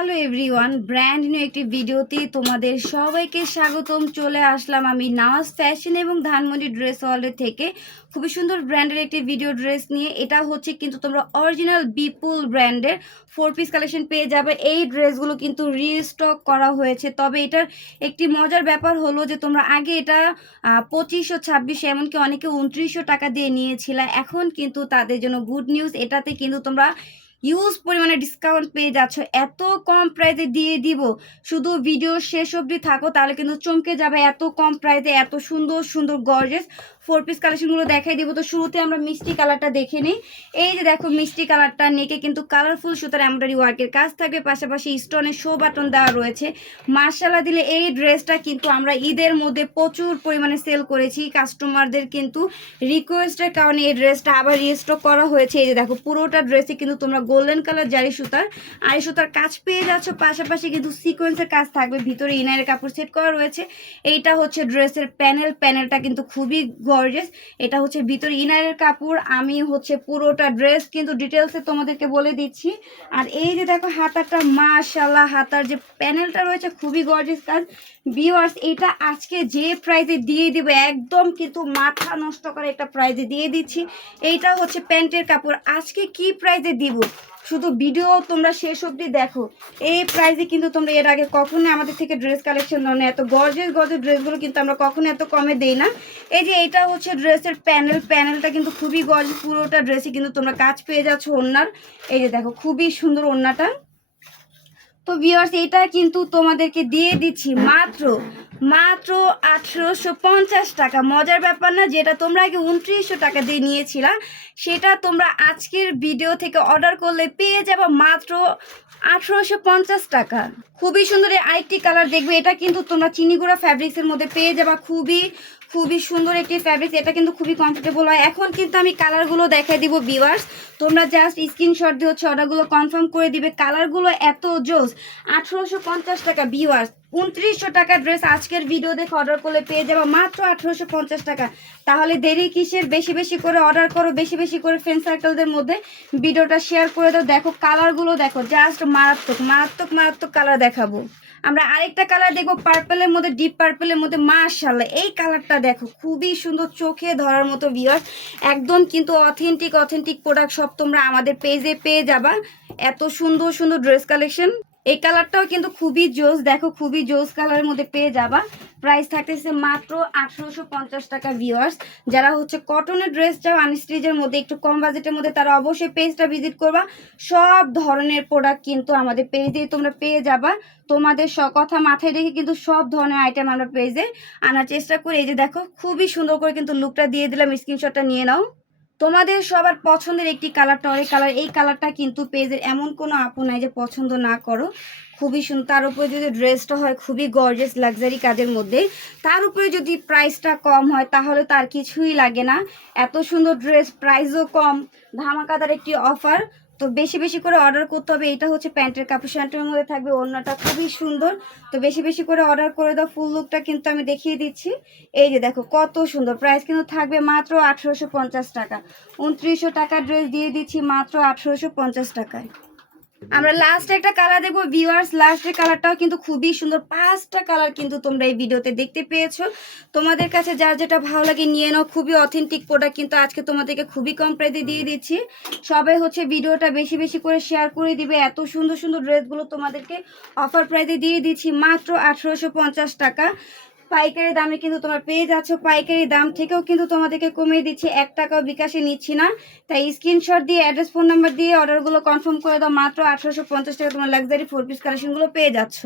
Hello everyone brand new একটি ভিডিওতে তোমাদের সবাইকে স্বাগতম। চলে আসলাম আমি নাজ ফ্যাশন এবং ধানমন্ডি ড্রেস ওয়ার্ল্ডের থেকে। খুবই সুন্দর ব্র্যান্ডের একটি ভিডিও ড্রেস নিয়ে। এটা হচ্ছে কিন্তু তোমরা অরিজিনাল বিপুল ব্র্যান্ডের ফোর পিস কালেকশন পেয়ে যাবে। এই ড্রেসগুলো কিন্তু রিস্টক করা হয়েছে। তবে এটার একটি মজার ব্যাপার হলো যে তোমরা আগে এটা পঁচিশশো, ছাব্বিশশো, এমনকি অনেকে উনত্রিশশো টাকা দিয়ে নিয়েছিলে। এখন কিন্তু তাদের জন্য গুড নিউজ এটাতে কিন্তু তোমরা ইউজ পরিমাণে ডিসকাউন্ট পেয়ে যাচ্ছ। এত কম প্রাইসে দিয়ে দিব। শুধু ভিডিও শেষ অবধি থাকো, তাহলে কিন্তু চমকে যাবে এত কম প্রাইসে এত সুন্দর সুন্দর গর্জেস ফোর পিস কালেকশনগুলো দেখাই দিব। তো শুরুতে আমরা মিষ্টি কালারটা দেখে নিই। এই যে দেখো মিষ্টি কালারটা নেকে কিন্তু কালারফুল সুতার এমব্রয়ডারি ওয়ার্কের কাজ থাকবে। পাশাপাশি স্টোনের শো বাটন দেওয়া রয়েছে। মার্শাল্লাহ দিলে এই ড্রেসটা কিন্তু আমরা ঈদের মধ্যে প্রচুর পরিমাণে সেল করেছি। কাস্টমারদের কিন্তু রিকোয়েস্টের কারণে এই ড্রেসটা আবার রিস্টক করা হয়েছে। এই যে দেখো পুরোটা ড্রেসে কিন্তু তোমরা গোল্ডেন কালার জারি সুতার। আড়ি সুতার কাজ পেয়ে যাচ্ছ, পাশাপাশি কিন্তু সিকোয়েন্সের কাজ থাকবে। ভিতরে ইনারের কাপড় সেট করা রয়েছে। এইটা হচ্ছে ড্রেসের প্যানেল প্যানেলটা কিন্তু খুবই গর্জেস এটা হচ্ছে ভিতরে ইনারের কাপড়। আমি হচ্ছে পুরোটা ড্রেস কিন্তু ডিটেলসে তোমাদেরকে বলে দিচ্ছি। আর এই যে দেখো হাতাটা মাশাল্লাহ হাতার যে প্যানেলটা রয়েছে, খুবই গর্জেস কাজ। ভিউয়ার্স এটা আজকে যে প্রাইজে দিয়ে দিবে, একদম কিন্তু মাথা নষ্ট করে একটা প্রাইজে দিয়ে দিচ্ছি। এইটা হচ্ছে প্যান্টের কাপড়। আজকে কি প্রাইজে দিব? শুধু ভিডিও তোমরা শেষ অবধি দেখো। এই প্রাইজে কিন্তু তোমরা এর আগে কখনো আমাদের থেকে ড্রেস কালেকশন দাও না এত গর্জেস গর্জেস ড্রেসগুলো কিন্তু আমরা কখনো এত কমে দেই না। এই যে এটা হচ্ছে ড্রেসের প্যানেল প্যানেলটা কিন্তু খুবই গর্জ পুরোটা ড্রেসে কিন্তু তোমরা কাজ পেয়ে যাচ্ছ ওড়নার। এই যে দেখো, খুবই সুন্দর ওড়নাটা। তো ভিউয়ার্স এটা কিন্তু তোমাদেরকে দিয়ে দিচ্ছি। মাত্র মাত্র আঠেরোশো পঞ্চাশ টাকা। মজার ব্যাপার না, যেটা তোমরা আগে উনত্রিশশো টাকা দিয়ে নিয়েছিলা সেটা তোমরা আজকের ভিডিও থেকে অর্ডার করলে পেয়ে যাবে মাত্র আঠেরোশো পঞ্চাশ টাকা। খুবই সুন্দর এই আইটি কালার দেখবে, এটা কিন্তু তোমরা চিনিগুড়া ফ্যাব্রিক্সের মধ্যে পেয়ে যাবা। খুবই খুবই সুন্দর একটি ফ্যাব্রিক এটা কিন্তু খুবই কমফোর্টেবল হয়। এখন কিন্তু আমি কালারগুলো দেখাই দিব ভিউয়ার্স তোমরা জাস্ট স্ক্রিনশট দিয়ে হচ্ছে অর্ডারগুলো কনফার্ম করে দিবে। কালারগুলো এত জোস, আঠেরোশো পঞ্চাশ টাকা ভিউয়ার্স উনত্রিশশো টাকা ড্রেস আজকের ভিডিও দেখে অর্ডার করলে পেয়ে যাব মাত্র আঠেরোশো পঞ্চাশ টাকা। তাহলে দেরি কিসের? বেশি বেশি করে অর্ডার করো, বেশি বেশি করে ফ্রেন্ড সার্কেলদের মধ্যে ভিডিওটা শেয়ার করে দাও। দেখো কালারগুলো দেখো জাস্ট মারাত্মক মারাত্মক মারাত্মক কালার দেখাবো। আমরা আরেকটা কালার দেখব পার্পেলের মধ্যে ডিপ পার্পেলের মধ্যে মাশাল্লাহ এই কালারটা দেখো, খুবই সুন্দর চোখে ধরার মতো ভিওর একদম কিন্তু অথেন্টিক অথেন্টিক প্রোডাক্ট সব তোমরা আমাদের পেজে পেয়ে যাবা। এত সুন্দর সুন্দর ড্রেস কালেকশন এই কালারটাও কিন্তু খুবই জোস, দেখো, খুবই জোস কালারের মধ্যে পেয়ে যাবা। প্রাইস থাকতেছে মাত্র আঠারোশো পঞ্চাশ টাকা ভিউয়ার্স যারা হচ্ছে কটনের ড্রেস চাও আনস্টিজের মধ্যে, একটু কম বাজেটের মধ্যে, তারা অবশ্যই পেজটা ভিজিট করবা। সব ধরনের প্রোডাক্ট কিন্তু আমাদের পেজে তোমরা পেয়ে যাবা। তোমাদের স, কথা মাথায় রেখে কিন্তু সব ধরনের আইটেম আমরা পেজে আনার চেষ্টা করি। এই যে দেখো, খুবই সুন্দর করে কিন্তু লুকটা দিয়ে দিলাম স্ক্রিনশটটা নিয়ে নাও। তোমাদের সবার পছন্দের একটি কালারটা অনেক কালার, এই কালারটা কিন্তু পেজের এমন কোনো আপু নাই যে পছন্দ না করো। খুবই সুন্দর তার উপরে যদি ড্রেসটা হয়, খুবই গর্জেস লাক্সারি কাজের মধ্যে। তার উপরে যদি প্রাইসটা কম হয়, তাহলে তার কিছুই লাগে না। এত সুন্দর ড্রেস প্রাইসও কম। ধামাকাদার একটি অফার তো বেশি বেশি করে অর্ডার করতে হবে। এটা হচ্ছে প্যান্টের কাপড়। প্যান্টের মধ্যে থাকবে অন্যটা খুবই সুন্দর। তো বেশি বেশি করে অর্ডার করে দাও। ফুল লুকটা কিন্তু আমি দেখিয়ে দিচ্ছি। এই যে দেখো, কত সুন্দর। প্রাইস কিন্তু থাকবে মাত্র আঠেরোশো পঞ্চাশ টাকা। উনত্রিশশো টাকা ড্রেস দিয়ে দিচ্ছি মাত্র আঠেরোশো পঞ্চাশ টাকায়। আমরা লাস্ট একটা কালার দেখব ভিউয়ার্স লাস্টের কালারটাও কিন্তু খুবই সুন্দর। পাঁচটা কালার কিন্তু তোমরা এই ভিডিওতে দেখতে পেয়েছ। তোমাদের কাছে যার যেটা ভালো লাগে নিয়ে নাও। খুবই অথেন্টিক প্রোডাক্ট কিন্তু আজকে তোমাদেরকে খুবই কম প্রাইসে দিয়ে দিচ্ছি। সবাই হচ্ছে ভিডিওটা বেশি বেশি করে শেয়ার করে দিবে। এত সুন্দর সুন্দর ড্রেসগুলো তোমাদেরকে অফার প্রাইসে দিয়ে দিচ্ছি মাত্র আঠেরোশো পঞ্চাশ টাকা। পাইকারি দামে কিন্তু তোমার পেয়ে যাচ্ছ। পাইকারি দাম থেকেও কিন্তু তোমাদেরকে কমিয়ে দিচ্ছি, এক টাকাও বিকাশে নিচ্ছি না। তাই স্ক্রিনশট দিয়ে অ্যাড্রেস ফোন নাম্বার দিয়ে অর্ডারগুলো কনফার্ম করে দাও। মাত্র আঠারোশো পঞ্চাশ টাকা তোমার লাক্সারি ফোর পিস কালেকশনগুলো পেয়ে যাচ্ছ।